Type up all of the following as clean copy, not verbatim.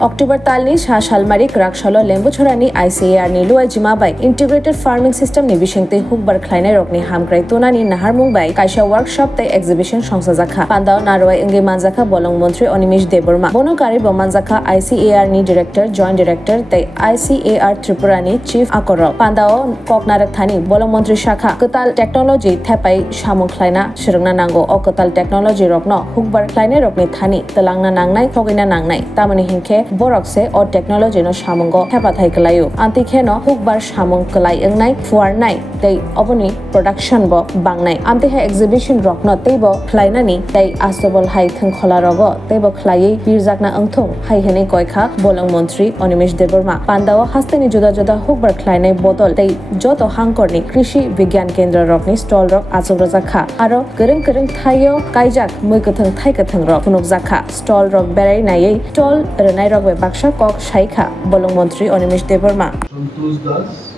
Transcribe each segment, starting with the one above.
October talni Shah Shalmari Krakshalo Lembuchorani ICAR ni Luai Jimabai Integrated Farming System ni Bishengte Hukbar Kleiner Rokni Hamkrai Tonani Naharmung Bai Kaisha Workshop te Exhibition Songsajaka Pandao Naroi Inge Manjaka Bolong Montri Onimesh Deborma Bonokari Bomanjaka ICAR ni Director Joint Director te ICAR Tripura ni Chief Akoro Pandao Koknarak Thani Bolong Montri Shakha Ketal Technology Thepai Shamung Kleina Shirungna Nango o Ketal Technology Rokno Hukbar Kleiner Rokni Thani Telangna Nangnai Thogina Nangnai Tamani Hinke Borokse or technology no shamungo hepathai kalayu antikheno hukbar shamung kalai engnai fuarnai tei oboni production bo bangnai amte he exhibition rokno teibo khlainani tei asobol hai thung khola rogo teibo khlai birjakna angthung hai hene koikha bolong mantri Onimesh Deborma pandao hasteni juda juda hukbar khlainai bodol tei joto hangkorni krishi vigyan kendra rokni stall rok achobrajak kha aro gereng thaio kaijak muikothung thaikathung rok phunuk jakha stall rok berai nai stall renai Baksha Kok Shaikha Bolong Mantri Onimesh Deborma Santosh Das,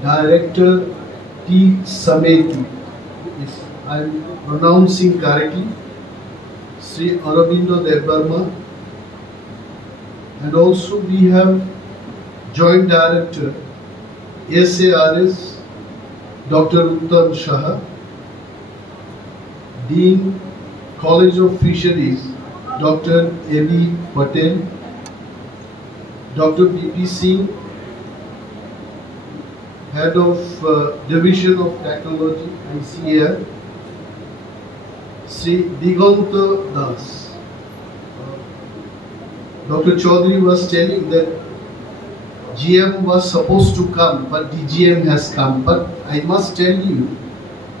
Director T. Sameti, if I am pronouncing correctly, Sri Aurobindo Deborma, and also we have Joint Director SARS Dr. Uttam Shah, Dean College of Fisheries Dr. A.B. Patel, Dr. B.P. Singh, Head of Division of Technology, ICAR, Sri Diganta Das. Dr. Chaudhary was telling that GM was supposed to come, but DGM has come. But I must tell you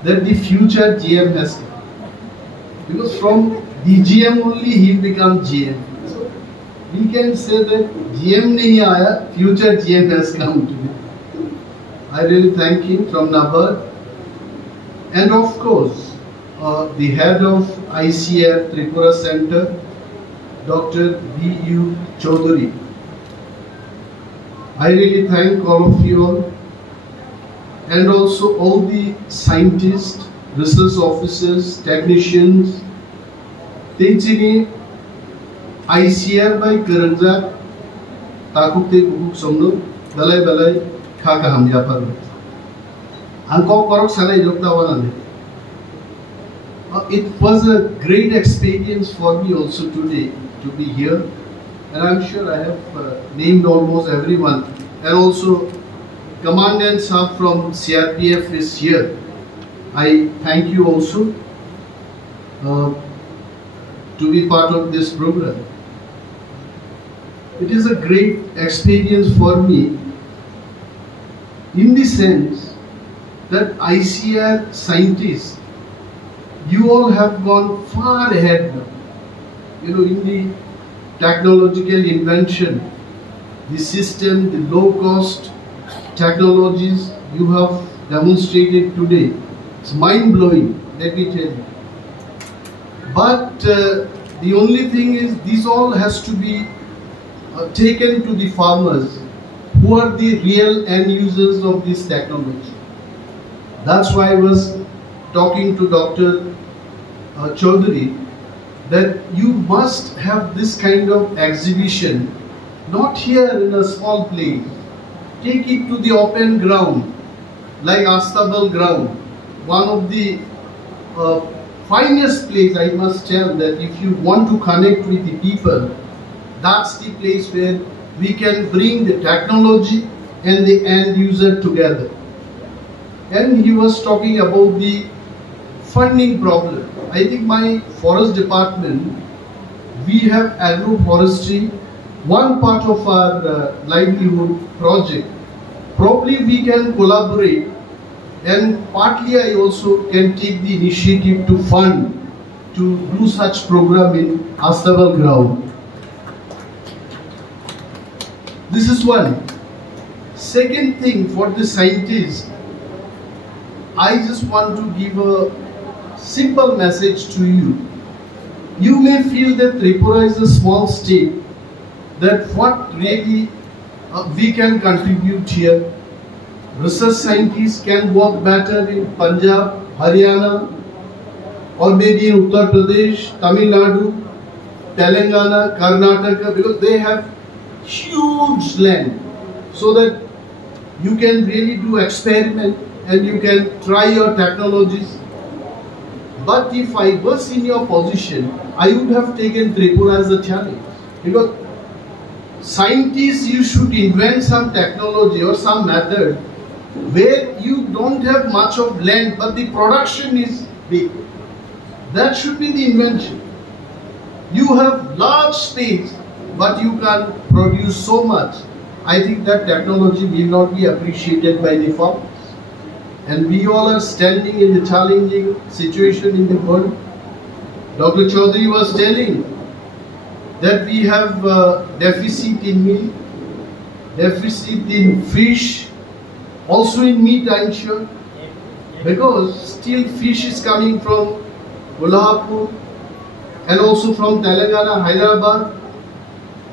that the future GM has come. Because from DGM only he become GM. So we can say that GM nahi aaya, future GM has come today. I really thank him from NABARD. And of course, the head of ICAR Tripura Center, Dr. B.U. Chaudhary. I really thank all of you all. And also all the scientists, research officers, technicians, Tejini ICAR by Karanjak Takukte Bukuk Somno Balai Balai Khaka Hamjapar Anko Korok Salai Jokta. It was a great experience for me also today to be here, and I'm sure I have named almost everyone, and also Commandant Sahab from CRPF is here. I thank you also to be part of this program. It is a great experience for me in the sense that ICAR scientists, you all have gone far ahead now. You know, in the technological invention, the system, the low cost technologies you have demonstrated today. It's mind blowing, let me tell you. But the only thing is, this all has to be taken to the farmers who are the real end users of this technology. That's why I was talking to Dr. Chaudhary that you must have this kind of exhibition, not here in a small place. Take it to the open ground, like Astabal ground, one of the finest place. I must tell that if you want to connect with the people, that's the place where we can bring the technology and the end user together. And he was talking about the funding problem. I think my forest department, we have agroforestry, one part of our livelihood project. Probably we can collaborate, and partly I also can take the initiative to fund to do such program in Astabal ground. This is one. Second thing, for the scientists, I just want to give a simple message to you. You may feel that Tripura is a small state, that what really we can contribute here. Research scientists can work better in Punjab, Haryana, or maybe in Uttar Pradesh, Tamil Nadu, Telangana, Karnataka, because they have huge land, so that you can really do experiment and you can try your technologies. But if I was in your position, I would have taken Tripura as a challenge, because scientists, you should invent some technology or some method where you don't have much of land but the production is big. That should be the invention. You have large space but you can produce so much. I think that technology will not be appreciated by the farmers. And we all are standing in the challenging situation in the world. Dr. Chaudhary was telling that we have deficit in milk, deficit in fish, also in meat, I'm sure, because still fish is coming from Kolhapur and also from Telangana, Hyderabad,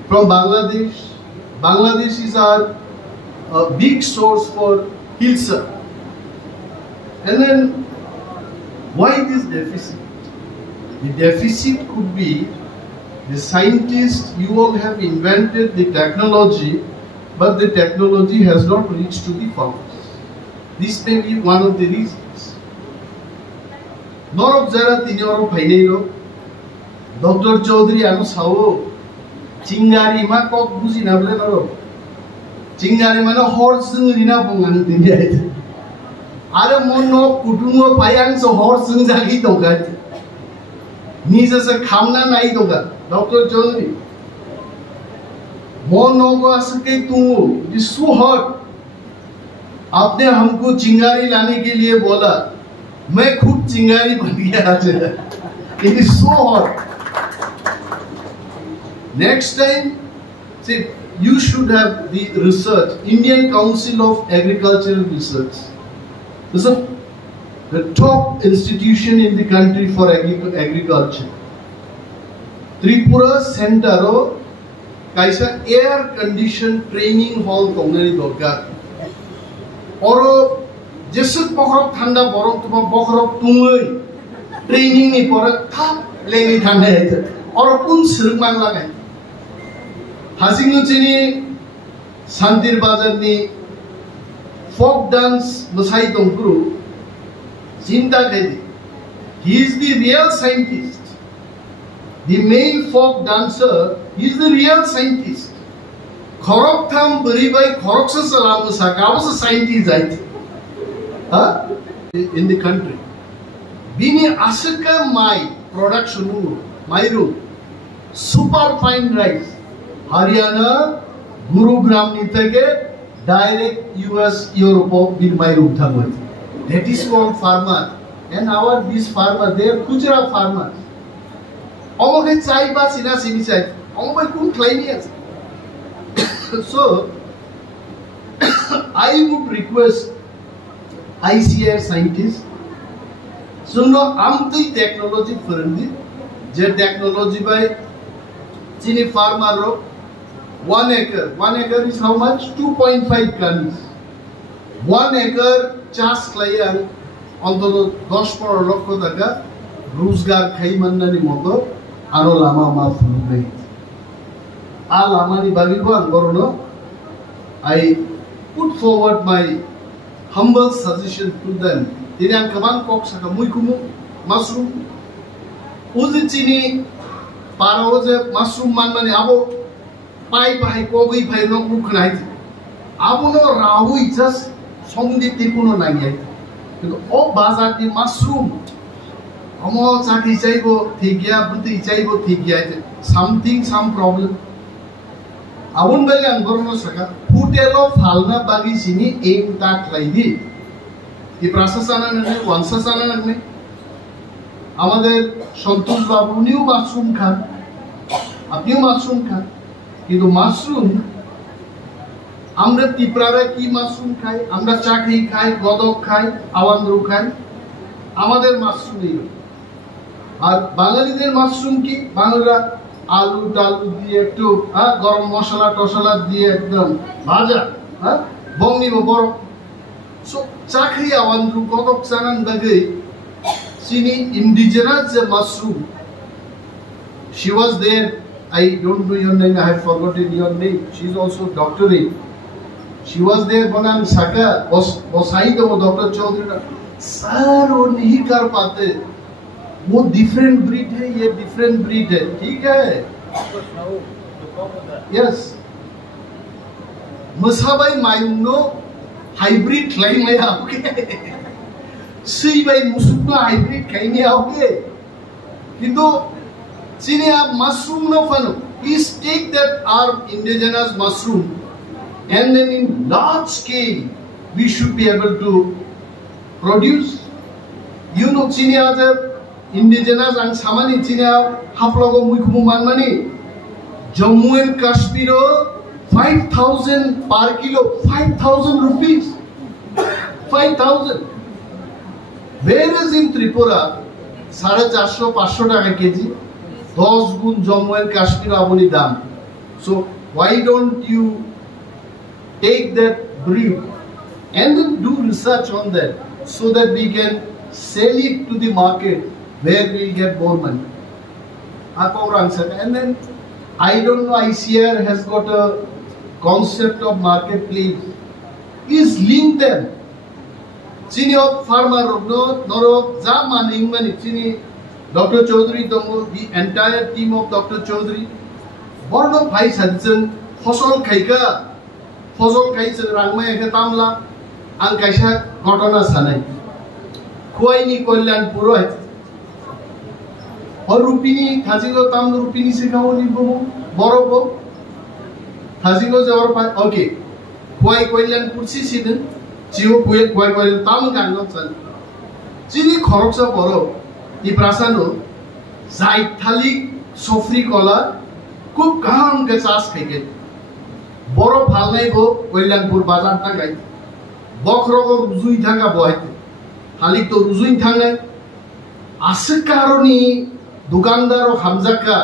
from Bangladesh. Bangladesh is our big source for hilsa. And then, why this deficit? The deficit could be the scientists, you all have invented the technology, but the technology has not reached to the farmers. This may be one of the reasons. Norok Jara Tinoro Painero, Dr. Chaudhary Anu Sao, Chingari Makok Buzi Nablenoro, Chingari Mana horse in Rina Pongan Tinjay. Ada Mono Kutungo Payang so horse in Zaki Togat. Nisa sa Kamna Naidoga, Dr. Chaudhary. Mono को असके तुम इस so hot आपने हमको चिंगारी लाने के लिए बोला मैं खुद चिंगारी बन गया आज it is so hot. Next time, see, you should have the research, Indian Council of Agricultural Research. This is the top institution in the country for agriculture. Tripura Center kaisa air conditioned training hall tongnani dorkar. Oro jesuk bokrok thanda borok tuma bokrok tungoi training ni pora thap lengi thanda ete. Oro pun sirukman lagai. Hasingnu chini Santir Bazar ni folk dance masai tongkru Chinta Kedi. He is the real scientist. The male folk dancer, he is the real scientist. Khorok tham baribai khorok sa salam musaka was a scientist, I think. Huh? In the country. Bini asaka mai production Mairu super fine rice. Haryana Gurugram nitake direct US Europe bil Mairu thamati. That is called farmer. And our these farmers, they are Gujarat farmers. Omokai chai ba sina sini chai. Omokai kun claim yes. So I would request ICAR scientists. So no amti technology friendly. Je technology by chini farmer ro 1 acre. 1 acre is how much? 2.5 tons. 1 acre চাষ liar অন্তত 10-15 লক্ষ টাকা রোজগার খাই মান্নানি মতো আরো লামা মা ফুলবে আ লামানি বাগিবান করনো I put forward my humble suggestion to them tinang kabang kok saka muikumu mushroom uji chini parao je mushroom manmani abo pai pai kogui phai nok rukhnai abo no rahui just সমদিতে কোনো নাই কিন্তু ও বাজারটি mushroom আমো চাকরি চাইবো ঠিক গিয়া বুদ্ধি চাইবো ঠিক গিয়া সামথিং সাম প্রবলেম আবুন বেলে আন্দোলন সাকা ফুটেলো ফালনা বাগি সিনি এম তাক লাইদি এই প্রশাসনা নামে ওয়ানসাসানা নামে আমাদের সন্তোষ বাবু উনিও মাশরুম খান আপনিও মাশরুম খান কিন্তু মাশরুম আমরা ত্রিপুরারা কি মাশরুম খাই আমরা চাকরি খাই গদক খাই আওয়ান্দ্র খাই আমাদের মাশরুম নেই আর বাঙালিদের মাশরুম কি বাংলারা আলু টালু দিয়ে একটু গরম মশলা টসলা দিয়ে একদম ভাজা বংনিব বড় সো চাকরি আওয়ান্দ্র গদক চানান দাগে চিনি ইন্ডিজিনাস যে mushroom She was there. I don't know your name. I have forgotten your name. She is also doctorate. She was there. Bonan Saka was Dr. Chaudhary. Sir, वो नहीं कर पाते. वो different breed है, ये different breed है. ठीक है? Yes. Masabai mayungno hybrid lain ले आओगे. Sih by musukno hybrid कहीं आओगे. किंतु sini आप mushroom no fano. Please take that our indigenous mushroom, and then in large scale we should be able to produce. You know, sini आज indigenous and samani sini आप लोगों मुझको मानमानी. Jammu and Kashmir 5,000 per kilo, 5,000 rupees, 5,000. Whereas in Tripura, 450-500 টাকা KG, 10 গুণ Jammu and Kashmir aboni dam. So why don't you take that breed and then do research on that so that we can sell it to the market where we get more money. And then I don't know, ICR has got a concept of marketplace. Is link them. Chini of farmer no noro za maning mani chini Dr. Chaudhary Dongo, the entire team of Dr. Chaudhary. Board of High Sadson, Fosol Kaika, Fosol Kaisan Rangmay Tamla, and Kaisha Gotona Sanai. Kuaini Kolan Puro. Or Rupini, Tazigo Tam Rupini Sikao Nibo, Borobo, Tazigo Zor, okay. Kuai Kolan Putsi Sidon, Chio Kuai Tam Ganot, Chili Koroksa Boro, Iprasano, Zaitalik, Sofri Kola, Cook Kaham gets asked again. Boro Palego, Kolanpur Bazar Tagai, Bokro Zuitanga Boy, Haliko Ruzuin Tanga, Asakaroni. दुकानदार और हमज़का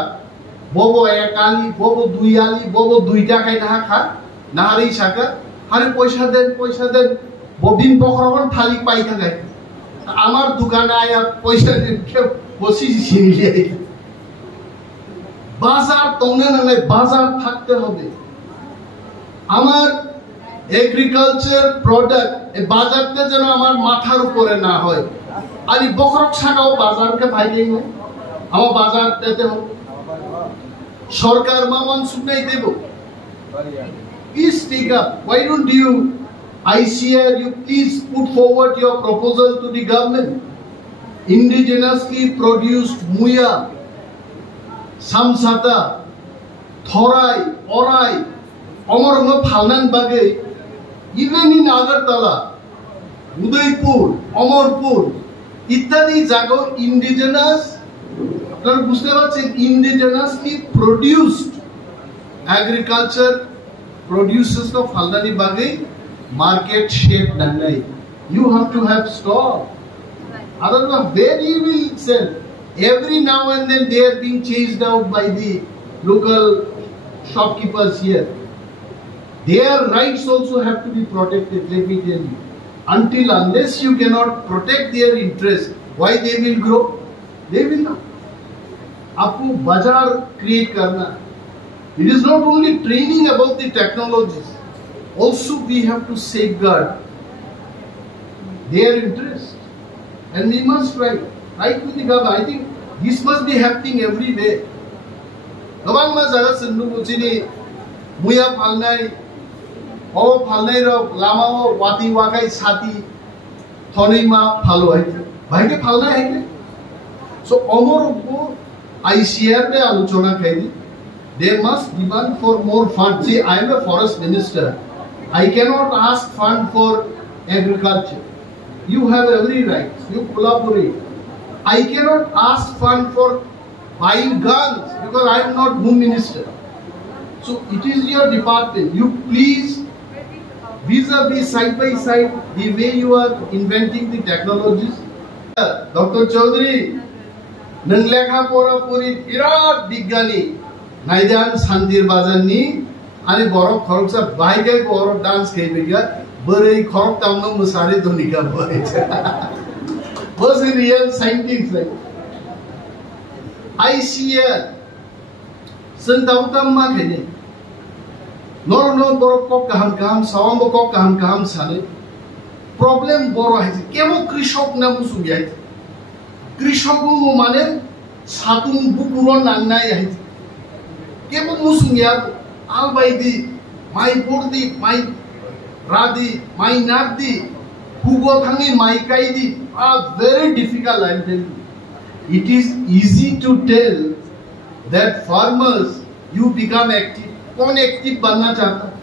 बोबो एकाली बोबो दुयाली बोबो दुईटा कहीं ना रही शाका हरे पैसा दे बोबिन बकरों थाली पाई था गए आमार दुकान आया पैसा दे के बसी सीनी लिया बाजार तोंगे ना बाजार थकते होंगे आमार एग्रीकल्चर प्रोडक्ट बाजार ते जनो आमार माथार ऊपर ना होए आली बकरों शाका बाजार के भाई लेंगे our bazar dete ho sarkar maman sunai debo please speak up. Why don't you ICR you please put forward your proposal to the government. Indigenously produced muya, samsata, thorai, orai, omorno phalnan bage, even in Agartala, Udaipur, Amarpur, ittadi jago indigenous indigenously produced agriculture produces of Haldani Bagi market shaped Nandai. You have to have store. Otherwise, where you will sell? Every now and then they are being chased out by the local shopkeepers here. Their rights also have to be protected, let me tell you. Unless you cannot protect their interest, why they will grow? They will not. आपको बाजार create करना. It is not only training about the technologies. Also we have to safeguard their interest. And we must write with the government. I think this must be happening everywhere. Gabang ma jaga sendu buchini muya phalnai o phalnai ro lama o wati wakai sati thonai ma phalo hai bhai ke phalna hai ke so amor ko ICR में आलोचना करी. They must demand for more funds. See, I am a forest minister. I cannot ask fund for agriculture. You have every right. You collaborate. I cannot ask fund for buying guns because I am not Home Minister. So it is your department. You please, vis-a-vis side by side, the way you are inventing the technologies. Dr. Chaudhary. नंग लेखा पोरा पूरी विराट बिज्ञानी नाइजान संदीर बाजारनी आने बरफ खरक सा by के बरफ dance के बिगा बरे खरक तामनो मुसारे तो निका बरे was a real scientist. ICR जों दाउताम मा खायनो नर बर कक गाहाम सावाम कक गाहाम सानो प्रॉब्लेम बर हाइजे केबो कृषक ना मुसुगिया कृषक माने सातुं बुकुरो नांनाय हाइजे केबो मुसुगिया आलबायदि माइ पोरदि माइ रादि माइ नादि हुगो थांगी माइ कायदि are very difficult. I tell you, it is easy to tell that farmers you become active. कौन active बनना चाहता?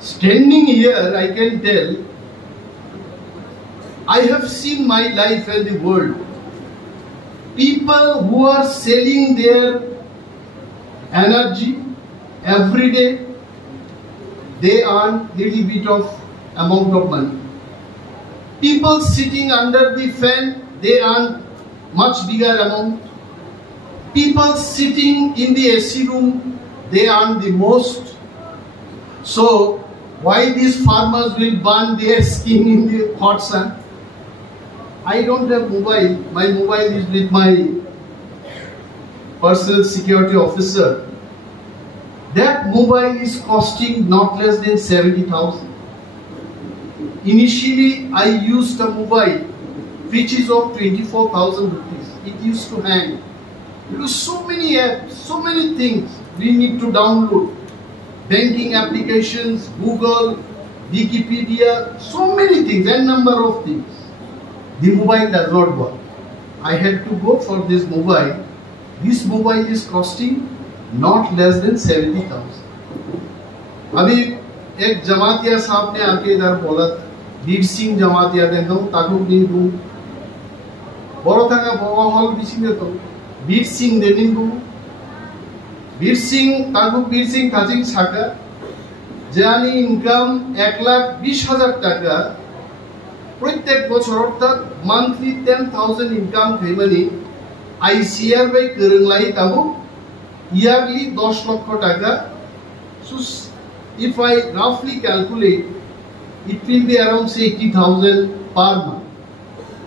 Standing here, I can tell. I have seen my life and the world. People who are selling their energy every day, they earn little bit of amount of money. People sitting under the fan, they earn much bigger amount. People sitting in the AC room, they earn the most. So, why these farmers will burn their skin in the hot sun? I don't have mobile. My mobile is with my personal security officer. That mobile is costing not less than 70,000. Initially, I used a mobile which is of 24,000 rupees. It used to hang. Because so many apps, so many things we need to download. Banking applications, Google, Wikipedia, so many things, n number of things. The mobile does not work. I had to go for this mobile. This mobile is costing not less than 70,000. अभी एक जमातिया साहब ने आके इधर बोला बीर सिंह जमातिया देखो ताकू दिन को बड़ो थांगा बवा हॉल बिसिंग दे तो बीर सिंह दे दिन को बीर सिंह थाजिंग छाका जानी इनकम 1,20,000 টাকা प्रत्येक बছর অর্থাৎ মান্থলি 10,000 ইনকাম খাইমানি আইসিআর বাই করংলাই তাবো ইয়ারলি 10 লক্ষ টাকা so if I roughly calculate, it will be around say 80,000 per month.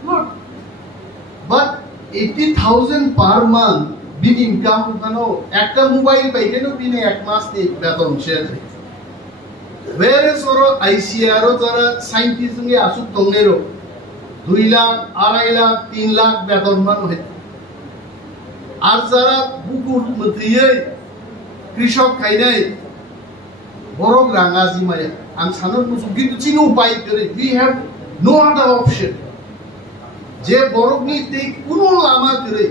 Not, but 80,000 per month with income, no, একটা মোবাইল পাইলে no দিনে এক মাস তে বেতন শেষ হয়। Whereas ওরা ICR যারা সায়েন্টিস্ট এ আসুক তংনেরো 2 লাখ 2.5 লাখ 3 লাখ বেতন মান হয়। আর যারা বুকুর মধ্যে কৃষক খাই নাই borok rangazi maya ang sanot musu gitu chino upai kare we have no other option je borok ni te kuno lama kare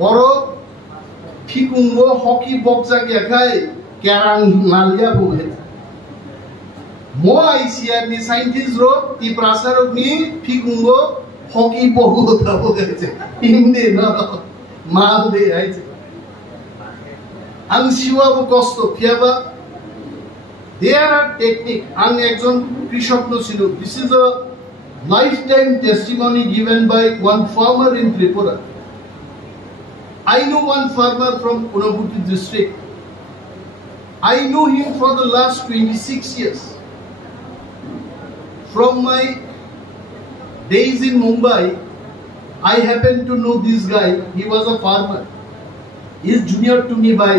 borok phikungo hockey box age khai kerang malia bohe mo ICR ni scientist ro ti prasarok ni phikungo hockey bogo thabo gache inde no mal de aiche ang siwa bo kosto fiaba there are technique ang ekjon krishok no chilo this is a lifetime testimony given by one farmer in Tripura. I know one farmer from Unabhuti district. I know him for the last 26 years. From my days in Mumbai, I happen to know this guy. He was a farmer. He is junior to me by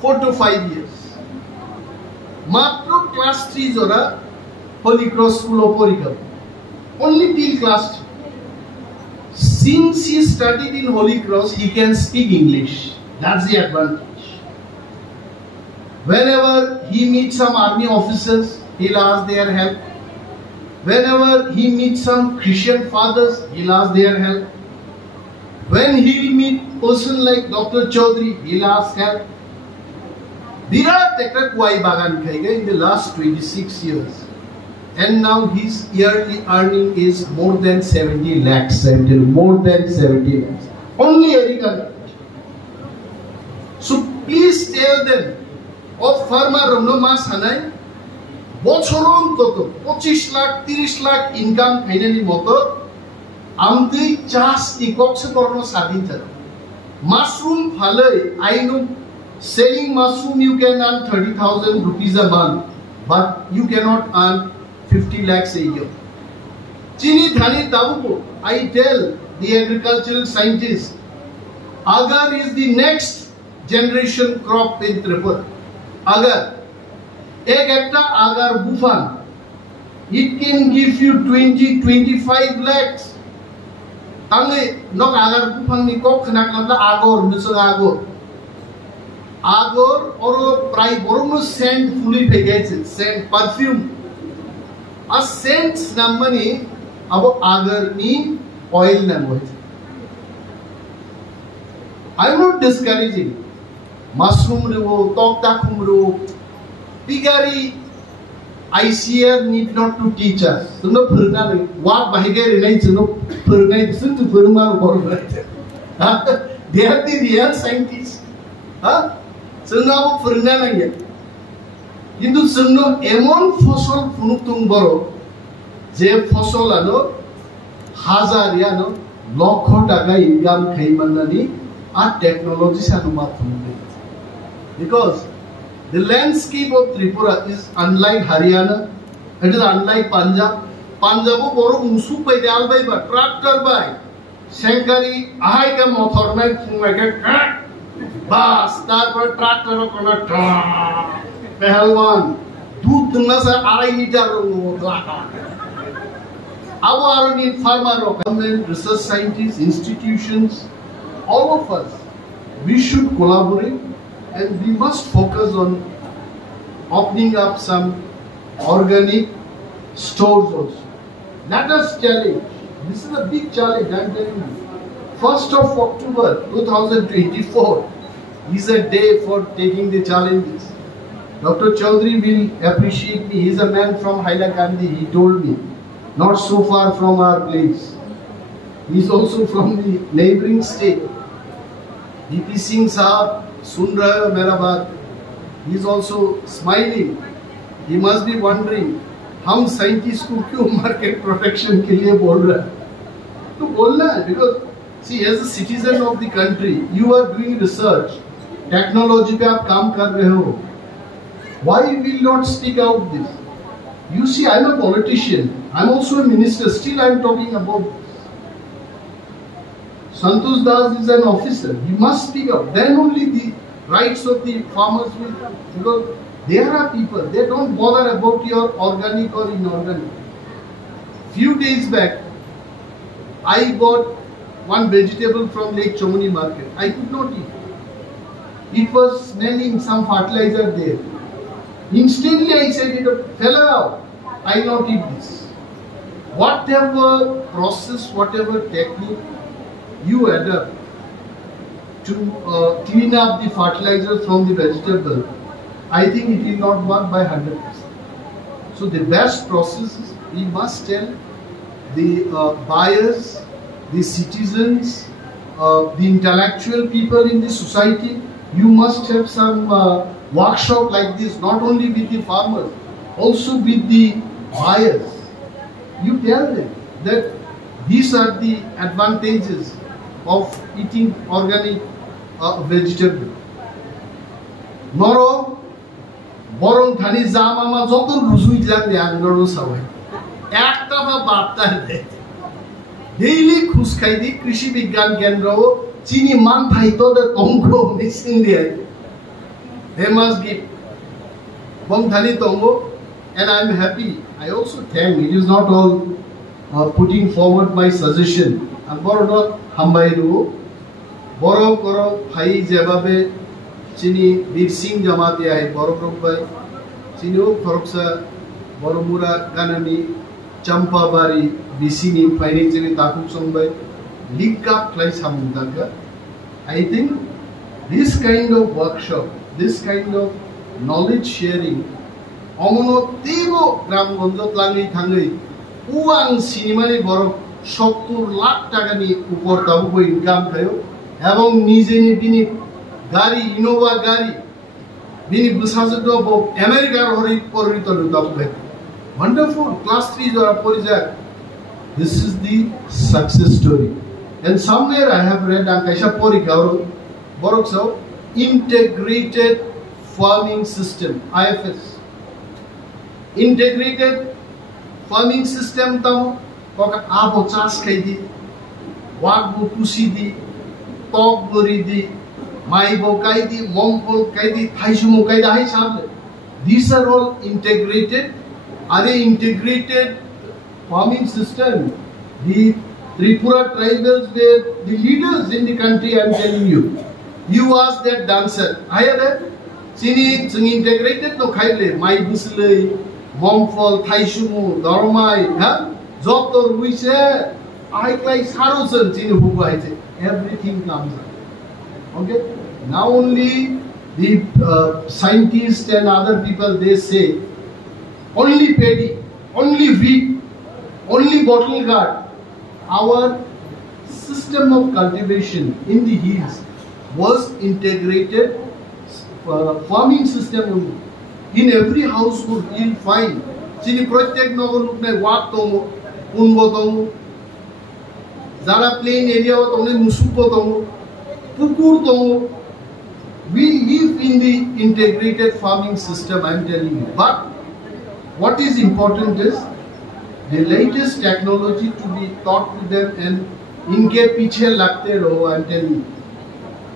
4 to 5 years. Matro class 3 jora Holy Cross School of Porikal. Only till class 3. Since he studied in Holy Cross, he can speak English. That's the advantage. Whenever he meets some army officers, he'll ask their help. Whenever he meets some Christian fathers, he'll ask their help. When he'll meet person like Dr. Chaudhary, he'll ask help. Virat ekta kuai bagan khaiga in the last 26 years, and now his yearly earning is more than 70 lakhs. More than 70 lakhs. Only agriculture. So please tell them of farmer no mas hanai bochoron toto 25 lakh 30 lakh income finally moto amdi chas ni kokse korno sadin chal mushroom phalai I know. Selling mushroom you can earn 30,000 rupees a month, but you cannot earn 50 lakhs a year. Chini dhani tabuko, I tell the agricultural scientists, agar is the next generation crop in Tripura. Agar ek ekta agar bufan, it can give you 20-25 lakhs. Tangi nok agar bufan ni kok kena kelapa agor misal agor. Agor or prai boruno scent fully packaged, scent perfume. A scent namani abo agar ni oil language. I am not discouraging. Mushroom revo, tokta kumro, pigari ICR need not to teach us. So no purna what bahige renai no purna sun to purma or they are the real scientists. Huh? So no purna na yet. Hindu sunno emon fosol funuktung boro je fosol ano hazar ya no lokho taka income khaimanani a technology se anumat hunde. Because the landscape of Tripura is unlike Haryana, it is unlike Punjab. Punjab boro musu pai dal bai ba tractor bai shankari ahai ka motor mai funga bas tarpor tractor kona ta pehalwan dudh dungna sa 2.5 meter our need farmer government research scientists institutions all of us we should collaborate and we must focus on opening up some organic stores also. Let us challenge. This is a big challenge, I am telling you. 1st of October 2024 is a day for taking the challenges. Dr. Chaudhary will appreciate me. He is a man from Hailakandi. He told me, not so far from our place. He is also from the neighboring state. DP Singh Sahab, sun rahe ho mera baat. He is also smiling. He must be wondering, हम scientist को क्यों market protection के लिए बोल रहा है? तो बोलना है because see as a citizen of the country you are doing research, technology पे आप काम कर रहे हो. Why will not speak out this? You see, I am a politician. I am also a minister. Still, I am talking about this. Santosh Das is an officer. He must speak out. Then only the rights of the farmers will come. Because there are people, they don't bother about your organic or inorganic. Few days back, I bought one vegetable from Lake Chomoni market. I could not eat. It was smelling some fertilizer there. Instantly I said, it fell out. I not eat this. Whatever process, whatever technique you adapt to clean up the fertilizer from the vegetable, I think it will not work by 100%. So the best process is we must tell the buyers, the citizens, the intellectual people in the society, you must have some workshop like this, not only with the farmers, also with the buyers. You tell them that these are the advantages of eating organic vegetable. Noro Boron Thani Zamama Zotor Ruzujan the Anglo Sawai. Act of a baptized daily Kuskaidi, Krishi Bigan Gendro, Chini Man Paito the Tongo missing there. They must give Bong Thani Tongo, and I am happy. I also thank it is not all putting forward my suggestion. And Borodo Hambairu Boro Koro Pai Jebabe. Chini Bir Singh Jamati hai Borokrobai, Chino Koroksa, Boromura Ganani, Champabari, Bisini, financially Takuk Sombai, link up Klai Samudaka. I think this kind of workshop, this kind of knowledge sharing, Omono Tibo Gram Gonzot Langi Tangai, Uang Sinimani Borok, Shoktur Lak Tagani, Upor Tabu income Tayo, Avong Nizeni Bini. Gari, Innova Gari, Bini Busazo of America or Rito. Wonderful, class 3 or a Porizak. This is the success story. And somewhere I have read Ankasha Porikauro, Borokso, Integrated Farming System, IFS. Integrated Farming System Tamo, Koka Abo Chas Kaidi, Wagbu Kusidi, Talk Buridi. Maibo Kaidi, Mompol Kaidi, Taishumo Kaida Hai Sable. These are all integrated. Are they integrated farming system? The Tripura tribals were the leaders in the country, I am telling you. You ask that dancer, higher Sini integrated no Kaile, Mai Busle, Mompol, Taishumo, Dormai, Zotor, we say, I like Sarusan, Sini Hubaite. Everything comes up. Okay? Now only the scientists and other people, they say, only paddy, only wheat, only bottle gourd. Our system of cultivation in the hills was integrated farming system only. In every household, you'll find, Sini Project Nogo Wak Tongo, Unbo Tongo, Zara plain area only Musuko Tongo, Pukur Tongo. We live in the integrated farming system, I am telling you. But what is important is the latest technology to be taught to them, and inke piche lagte raho, I am telling you.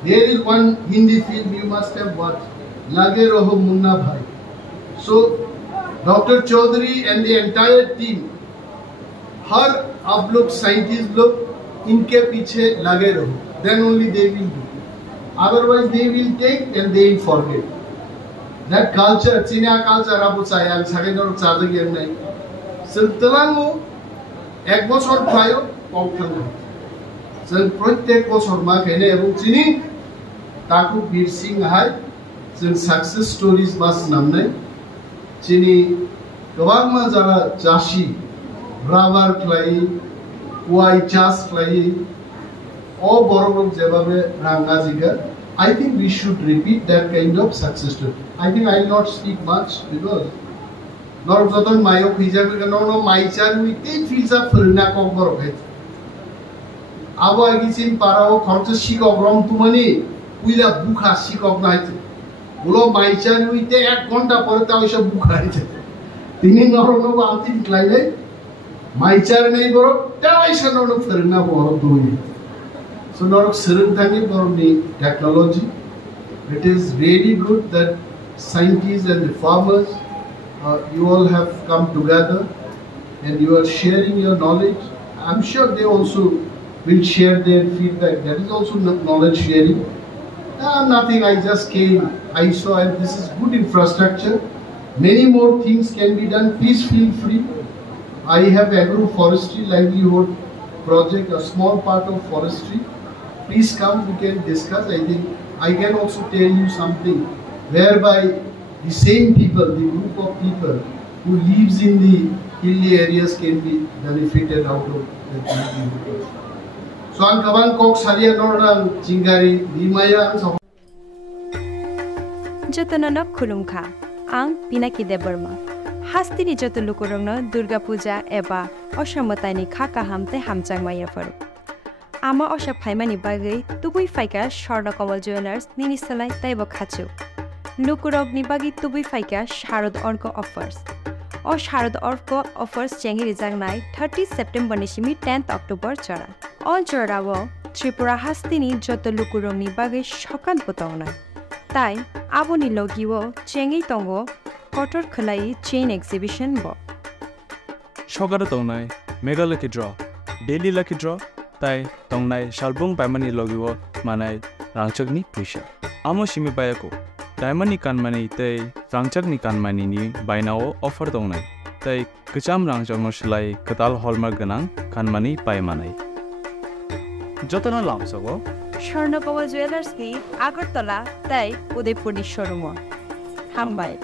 There is one Hindi film you must have watched, Lage Raho Munna Bhai. So, Dr. Chaudhary and the entire team, har ab log scientists log inke piche lage raho. Then only they will do. Otherwise, they will take and they will forget. That culture, China culture, Abu Sayang, Sagador Chadagir Nai. So, Telango, ek bosor khayo, kok khalo. So, protek bosor ma khene ebu Chini, Taku Bir Singh hai, so success stories bas namnai. Chini, Kawagma Jara Chashi, Bravar Klai, Uai Chas Klai, all borrowed Zebabe Rangaziga. I think we should repeat that kind of success story. I think I will not speak much because not Zotan Mayo Pizza, no, my child, we take Fiza Furna Kogor. Our Gisin Parao, Conscious Shik of Rom to money, with a Buka Shik of night. Ulo my child, we take at Conta Porta Buka. Thinking no something like that. My child neighbor, I shall not have Furna or doing it. So, not of technology. It is really good that scientists and the farmers, you all have come together and you are sharing your knowledge. I'm sure they also will share their feedback. That is also knowledge sharing. Nothing, I just came, I saw, and this is good infrastructure. Many more things can be done. Please feel free. I have agroforestry livelihood project, a small part of forestry. Please come, we can discuss. I think I can also tell you something whereby the same people, the group of people who lives in the hilly areas can be benefited out of the. So, ang kawan kok saria norang chingari dimaya ang Jotonono khulumkha ang Pinaki Debarma Hastini joto lukurongno Durga Puja eba Oshamotani khaka hamte hamchangmaya faru Ama Osha Paimani Bagay, Tubui Faika, Sharda Kamal Jewelers, Ninisalai, Taibo Kachu. Lukurog Nibagi Tubui Faika, Sharad Orko offers. O Sharad Orko offers Changi Rizangnai, 30 September Nishimi, 10th October Chara. All Chorawo, Tripura Hastini, Joto Lukurong Nibagi, Shokan Putona. Tai, Aboni Logiwo, Changi Tongo, Kotor Kulai, Chain Exhibition Bo. Shogaratonai, Mega Lucky Draw, Daily Lucky Draw. Tai tongnai shalbung paimani logiwo manai rangchakni puisha amo simi bayako diamond kanmani tei rangchakni kanmani ni bainao offer tongnai tai kacham rangchakno slai katal hallmark ganang kanmani paimanai jotona lamsago Sharnakawa Jewelers ni Agartala tai Udaipur ni showroom hambai